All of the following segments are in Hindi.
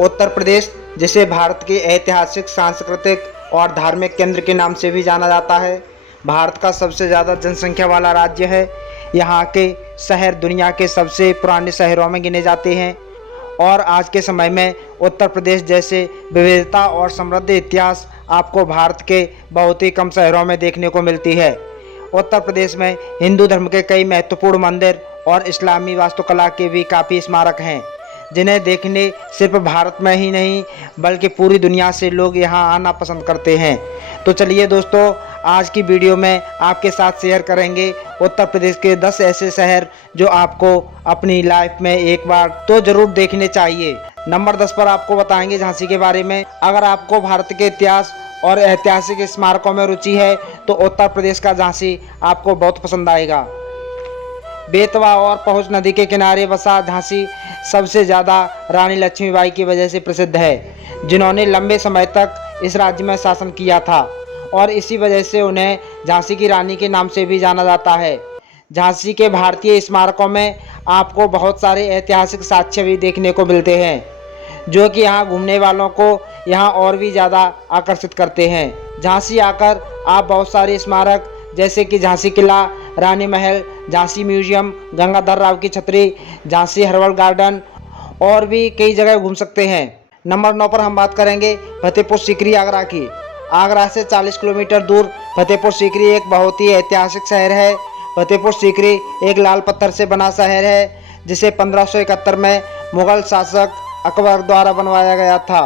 उत्तर प्रदेश, जिसे भारत के ऐतिहासिक, सांस्कृतिक और धार्मिक केंद्र के नाम से भी जाना जाता है, भारत का सबसे ज़्यादा जनसंख्या वाला राज्य है। यहाँ के शहर दुनिया के सबसे पुराने शहरों में गिने जाते हैं और आज के समय में उत्तर प्रदेश जैसे विविधता और समृद्ध इतिहास आपको भारत के बहुत ही कम शहरों में देखने को मिलती है। उत्तर प्रदेश में हिंदू धर्म के कई महत्वपूर्ण मंदिर और इस्लामी वास्तुकला के भी काफ़ी स्मारक हैं, जिन्हें देखने सिर्फ भारत में ही नहीं बल्कि पूरी दुनिया से लोग यहाँ आना पसंद करते हैं। तो चलिए दोस्तों, आज की वीडियो में आपके साथ शेयर करेंगे उत्तर प्रदेश के 10 ऐसे शहर जो आपको अपनी लाइफ में एक बार तो ज़रूर देखने चाहिए। नंबर 10 पर आपको बताएंगे झांसी के बारे में। अगर आपको भारत के इतिहास और ऐतिहासिक स्मारकों में रुचि है तो उत्तर प्रदेश का झांसी आपको बहुत पसंद आएगा। बेतवा और पहुंच नदी के किनारे बसा झांसी सबसे ज़्यादा रानी लक्ष्मीबाई की वजह से प्रसिद्ध है, जिन्होंने लंबे समय तक इस राज्य में शासन किया था और इसी वजह से उन्हें झांसी की रानी के नाम से भी जाना जाता है। झांसी के भारतीय स्मारकों में आपको बहुत सारे ऐतिहासिक साक्ष्य भी देखने को मिलते हैं, जो कि यहाँ घूमने वालों को यहाँ और भी ज़्यादा आकर्षित करते हैं। झांसी आकर आप बहुत सारे स्मारक जैसे कि झांसी किला, रानी महल, झांसी म्यूजियम, गंगाधर राव की छतरी, झांसी हर्बल गार्डन और भी कई जगह घूम सकते हैं। नंबर 9 पर हम बात करेंगे फतेहपुर सीकरी आगरा की। आगरा से 40 किलोमीटर दूर फतेहपुर सीकरी एक बहुत ही ऐतिहासिक शहर है। फतेहपुर सीकरी एक लाल पत्थर से बना शहर है, जिसे 1571 में मुगल शासक अकबर द्वारा बनवाया गया था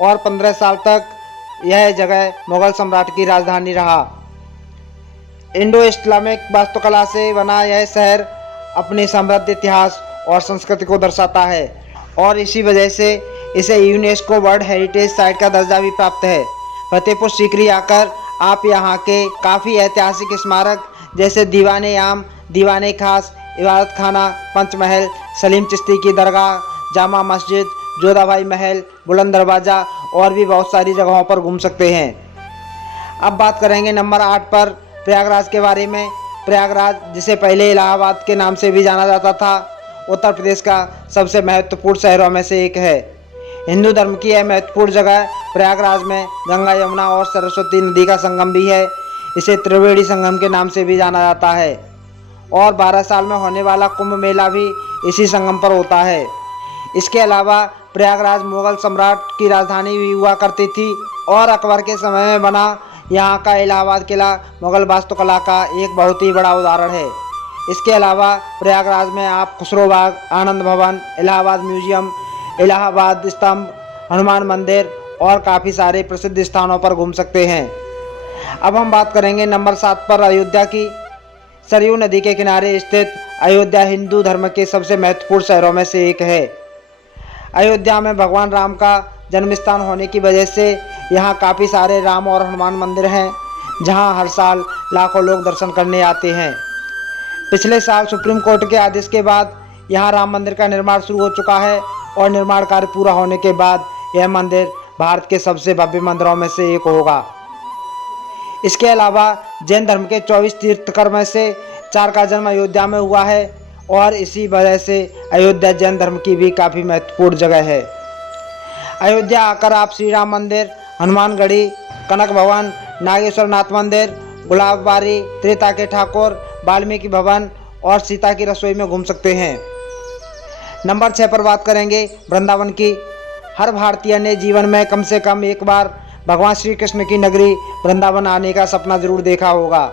और 15 साल तक यह जगह मुगल सम्राट की राजधानी रहा। इंडो इस्लामिक वास्तुकला से बना यह शहर अपने समृद्ध इतिहास और संस्कृति को दर्शाता है और इसी वजह से इसे यूनेस्को वर्ल्ड हेरिटेज साइट का दर्जा भी प्राप्त है। फतेहपुर सीकरी आकर आप यहाँ के काफ़ी ऐतिहासिक स्मारक जैसे दीवाने आम, दीवाने खास, इबादत खाना, पंचमहल, सलीम चिश्ती की दरगाह, जामा मस्जिद, जोधाबाई महल, बुलंद दरवाज़ा और भी बहुत सारी जगहों पर घूम सकते हैं। अब बात करेंगे नंबर 8 पर प्रयागराज के बारे में। प्रयागराज, जिसे पहले इलाहाबाद के नाम से भी जाना जाता था, उत्तर प्रदेश का सबसे महत्वपूर्ण शहरों में से एक है। हिंदू धर्म की यह महत्वपूर्ण जगह प्रयागराज में गंगा, यमुना और सरस्वती नदी का संगम भी है। इसे त्रिवेणी संगम के नाम से भी जाना जाता है और 12 साल में होने वाला कुंभ मेला भी इसी संगम पर होता है। इसके अलावा प्रयागराज मुगल सम्राट की राजधानी भी हुआ करती थी और अकबर के समय में बना यहाँ का इलाहाबाद किला मुगल वास्तुकला का एक बहुत ही बड़ा उदाहरण है। इसके अलावा प्रयागराज में आप खुसरो बाग, आनंद भवन, इलाहाबाद म्यूजियम, इलाहाबाद स्तंभ, हनुमान मंदिर और काफ़ी सारे प्रसिद्ध स्थानों पर घूम सकते हैं। अब हम बात करेंगे नंबर 7 पर अयोध्या की। सरयू नदी के किनारे स्थित अयोध्या हिंदू धर्म के सबसे महत्वपूर्ण शहरों में से एक है। अयोध्या में भगवान राम का जन्म स्थान होने की वजह से यहाँ काफ़ी सारे राम और हनुमान मंदिर हैं, जहाँ हर साल लाखों लोग दर्शन करने आते हैं। पिछले साल सुप्रीम कोर्ट के आदेश के बाद यहाँ राम मंदिर का निर्माण शुरू हो चुका है और निर्माण कार्य पूरा होने के बाद यह मंदिर भारत के सबसे भव्य मंदिरों में से एक होगा। इसके अलावा जैन धर्म के 24 तीर्थंकर में से 4 का जन्म अयोध्या में हुआ है और इसी वजह से अयोध्या जैन धर्म की भी काफ़ी महत्वपूर्ण जगह है। अयोध्या आकर आप श्री राम मंदिर, हनुमानगढ़ी, कनक भवन, नागेश्वर नाथ मंदिर, गुलाबबारी, त्रेता के ठाकुर, वाल्मीकि भवन और सीता की रसोई में घूम सकते हैं। नंबर 6 पर बात करेंगे वृंदावन की। हर भारतीय ने जीवन में कम से कम एक बार भगवान श्री कृष्ण की नगरी वृंदावन आने का सपना जरूर देखा होगा।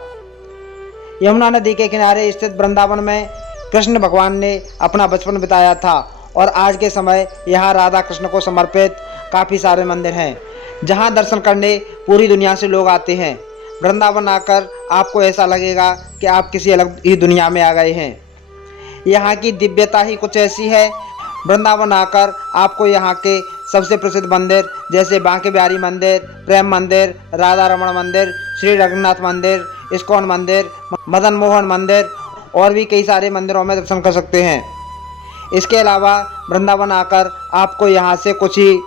यमुना नदी के किनारे स्थित वृंदावन में कृष्ण भगवान ने अपना बचपन बिताया था और आज के समय यहाँ राधा कृष्ण को समर्पित काफ़ी सारे मंदिर हैं, जहाँ दर्शन करने पूरी दुनिया से लोग आते हैं। वृंदावन आकर आपको ऐसा लगेगा कि आप किसी अलग ही दुनिया में आ गए हैं। यहाँ की दिव्यता ही कुछ ऐसी है। वृंदावन आकर आपको यहाँ के सबसे प्रसिद्ध मंदिर जैसे बांके बिहारी मंदिर, प्रेम मंदिर, राधा रमण मंदिर, श्री रघुनाथ मंदिर, इस्कॉन मंदिर, मदन मोहन मंदिर और भी कई सारे मंदिरों में दर्शन कर सकते हैं। इसके अलावा वृंदावन आकर आपको यहाँ से कुछ ही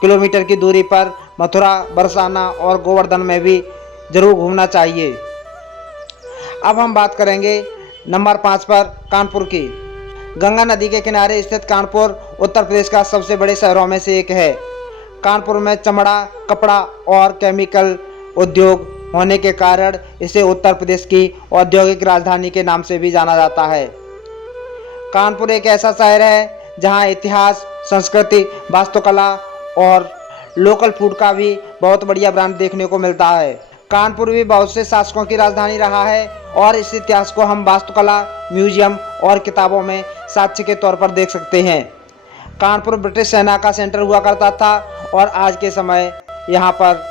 किलोमीटर की दूरी पर मथुरा, बरसाना और गोवर्धन में भी ज़रूर घूमना चाहिए। अब हम बात करेंगे नंबर 5 पर कानपुर की। गंगा नदी के किनारे स्थित कानपुर उत्तर प्रदेश का सबसे बड़े शहरों में से एक है। कानपुर में चमड़ा, कपड़ा और केमिकल उद्योग होने के कारण इसे उत्तर प्रदेश की औद्योगिक राजधानी के नाम से भी जाना जाता है। कानपुर एक ऐसा शहर है जहां इतिहास, संस्कृति, वास्तुकला और लोकल फूड का भी बहुत बढ़िया ब्रांड देखने को मिलता है। कानपुर भी बहुत से शासकों की राजधानी रहा है और इस इतिहास को हम वास्तुकला, म्यूजियम और किताबों में साक्ष्य के तौर पर देख सकते हैं। कानपुर ब्रिटिश सेना का सेंटर हुआ करता था और आज के समय यहाँ पर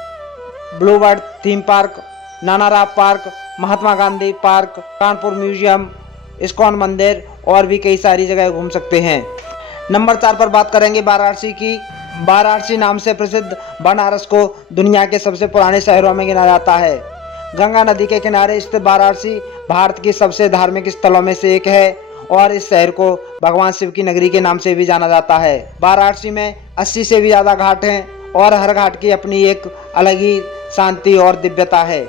blue bird theme park, Nana Rao park, Mahatma Gandhi park, Kanpur museum, ISKCON मंदिर और भी कई सारी जगह घूम सकते हैं। नंबर 4 पर बात करेंगे वाराणसी की। वाराणसी नाम से प्रसिद्ध बनारस को दुनिया के सबसे पुराने शहरों में गिना जाता है। गंगा नदी के किनारे स्थित वाराणसी भारत की सबसे धार्मिक स्थलों में से एक है और इस शहर को भगवान शिव की नगरी के नाम से भी जाना जाता है। वाराणसी में 80 से भी ज़्यादा घाट हैं और हर घाट की अपनी एक अलग ही शांति और दिव्यता है।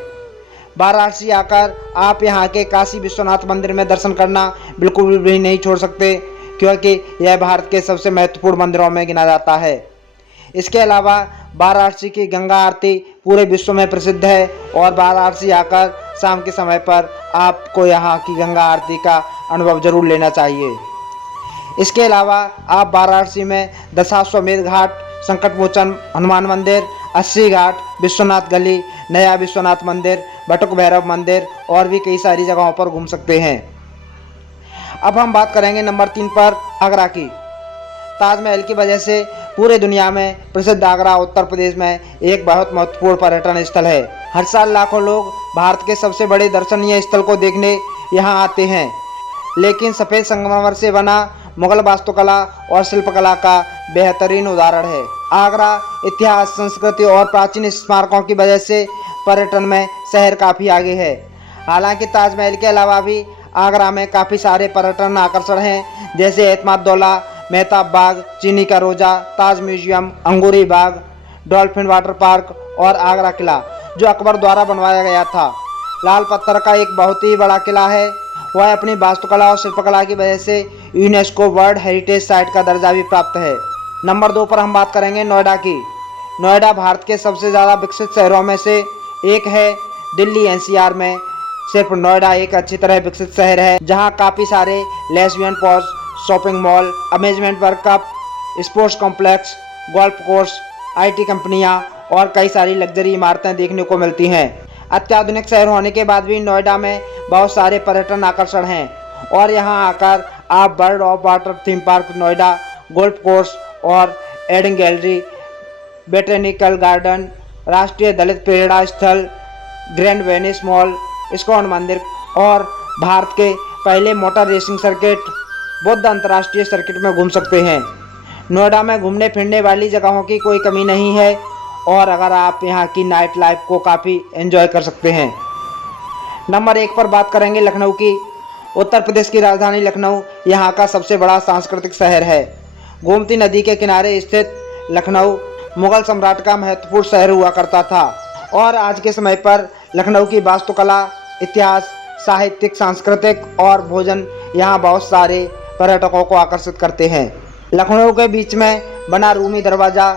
वाराणसी आकर आप यहाँ के काशी विश्वनाथ मंदिर में दर्शन करना बिल्कुल भी नहीं छोड़ सकते, क्योंकि यह भारत के सबसे महत्वपूर्ण मंदिरों में गिना जाता है। इसके अलावा वाराणसी की गंगा आरती पूरे विश्व में प्रसिद्ध है और वाराणसी आकर शाम के समय पर आपको यहाँ की गंगा आरती का अनुभव जरूर लेना चाहिए। इसके अलावा आप वाराणसी में दशाश्वमेध घाट, संकट मोचन हनुमान मंदिर, 80 घाट, विश्वनाथ गली, नया विश्वनाथ मंदिर, बटुक भैरव मंदिर और भी कई सारी जगहों पर घूम सकते हैं। अब हम बात करेंगे नंबर 3 पर आगरा की। ताजमहल की वजह से पूरे दुनिया में प्रसिद्ध आगरा उत्तर प्रदेश में एक बहुत महत्वपूर्ण पर्यटन स्थल है। हर साल लाखों लोग भारत के सबसे बड़े दर्शनीय स्थल को देखने यहाँ आते हैं, लेकिन सफ़ेद संगमरमर से बना मुगल वास्तुकला और शिल्पकला का बेहतरीन उदाहरण है। आगरा इतिहास, संस्कृति और प्राचीन स्मारकों की वजह से पर्यटन में शहर काफ़ी आगे है। हालांकि ताजमहल के अलावा भी आगरा में काफ़ी सारे पर्यटन आकर्षण हैं, जैसे एतमादुल्ला, मेहताब बाग, चीनी का रोजा, ताज म्यूजियम, अंगूरी बाग, डॉल्फिन वाटर पार्क और आगरा किला, जो अकबर द्वारा बनवाया गया था। लाल पत्थर का एक बहुत ही बड़ा किला है। वह अपनी वास्तुकला और शिल्पकला की वजह से यूनेस्को वर्ल्ड हेरिटेज साइट का दर्जा भी प्राप्त है। नंबर 2 पर हम बात करेंगे नोएडा की। नोएडा भारत के सबसे ज़्यादा विकसित शहरों में से एक है। दिल्ली एनसीआर में सिर्फ नोएडा एक अच्छी तरह विकसित शहर है, जहां काफ़ी सारे lesbian pause, shopping mall, amazement workup, sports complex, golf course, IT कंपनियां और कई सारी लग्जरी इमारतें देखने को मिलती हैं। अत्याधुनिक शहर होने के बाद भी नोएडा में बहुत सारे पर्यटन आकर्षण हैं और यहां आकर आप bird of water theme park Noida, golf course और एडिंग गैलरी, बोटेनिकल गार्डन, राष्ट्रीय दलित प्रेरणा स्थल, ग्रैंड वेनिस मॉल, इस्कॉन मंदिर और भारत के पहले मोटर रेसिंग सर्किट बुद्ध अंतर्राष्ट्रीय सर्किट में घूम सकते हैं। नोएडा में घूमने फिरने वाली जगहों की कोई कमी नहीं है और अगर आप यहाँ की नाइट लाइफ को काफ़ी एंजॉय कर सकते हैं। नंबर 1 पर बात करेंगे लखनऊ की। उत्तर प्रदेश की राजधानी लखनऊ यहाँ का सबसे बड़ा सांस्कृतिक शहर है। गोमती नदी के किनारे स्थित लखनऊ मुगल सम्राट का महत्वपूर्ण शहर हुआ करता था और आज के समय पर लखनऊ की वास्तुकला, इतिहास, साहित्यिक, सांस्कृतिक और भोजन यहाँ बहुत सारे पर्यटकों को आकर्षित करते हैं। लखनऊ के बीच में बना रूमी दरवाज़ा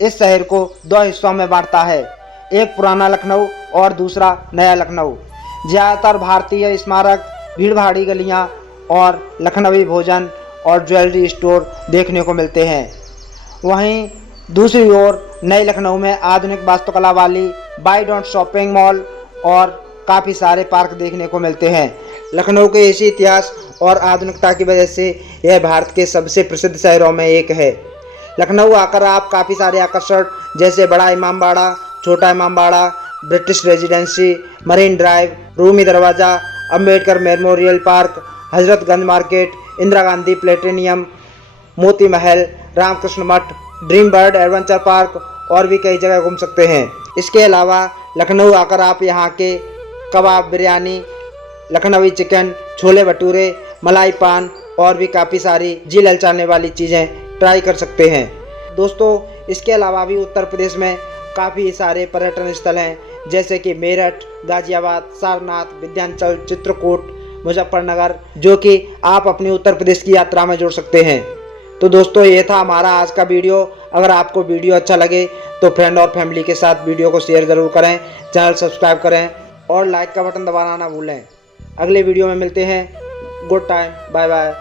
इस शहर को 2 हिस्सों में बांटता है, एक पुराना लखनऊ और दूसरा नया लखनऊ। ज़्यादातर भारतीय स्मारक, भीड़भाड़ी गलियाँ और लखनवी भोजन और ज्वेलरी स्टोर देखने को मिलते हैं। वहीं दूसरी ओर नए लखनऊ में आधुनिक वास्तुकला वाली बाईडोंट शॉपिंग मॉल और काफ़ी सारे पार्क देखने को मिलते हैं। लखनऊ के इसी इतिहास और आधुनिकता की वजह से यह भारत के सबसे प्रसिद्ध शहरों में एक है। लखनऊ आकर आप काफ़ी सारे आकर्षण जैसे Bara Imambara, Chhota Imambara, British residency, marine drive, Rumi Darwaza, Ambedkar memorial park, Hazratganj market, Indira Gandhi planetarium, Moti Mahal, Ramakrishna मठ, ड्रीम बर्ड एडवेंचर पार्क और भी कई जगह घूम सकते हैं। इसके अलावा लखनऊ आकर आप यहाँ के कबाब, बिरयानी, लखनवी चिकन, छोले भटूरे, मलाई पान और भी काफ़ी सारी जी ललचाने वाली चीज़ें ट्राई कर सकते हैं। दोस्तों, इसके अलावा भी उत्तर प्रदेश में काफ़ी सारे पर्यटन स्थल हैं, जैसे कि मेरठ, गाजियाबाद, सारनाथ, विंध्याचल, चित्रकूट, मुजफ्फरनगर, जो कि आप अपनी उत्तर प्रदेश की यात्रा में जुड़ सकते हैं। तो दोस्तों, ये था हमारा आज का वीडियो। अगर आपको वीडियो अच्छा लगे तो फ्रेंड और फैमिली के साथ वीडियो को शेयर ज़रूर करें, चैनल सब्सक्राइब करें और लाइक का बटन दबाना ना भूलें। अगले वीडियो में मिलते हैं। Good time, bye bye.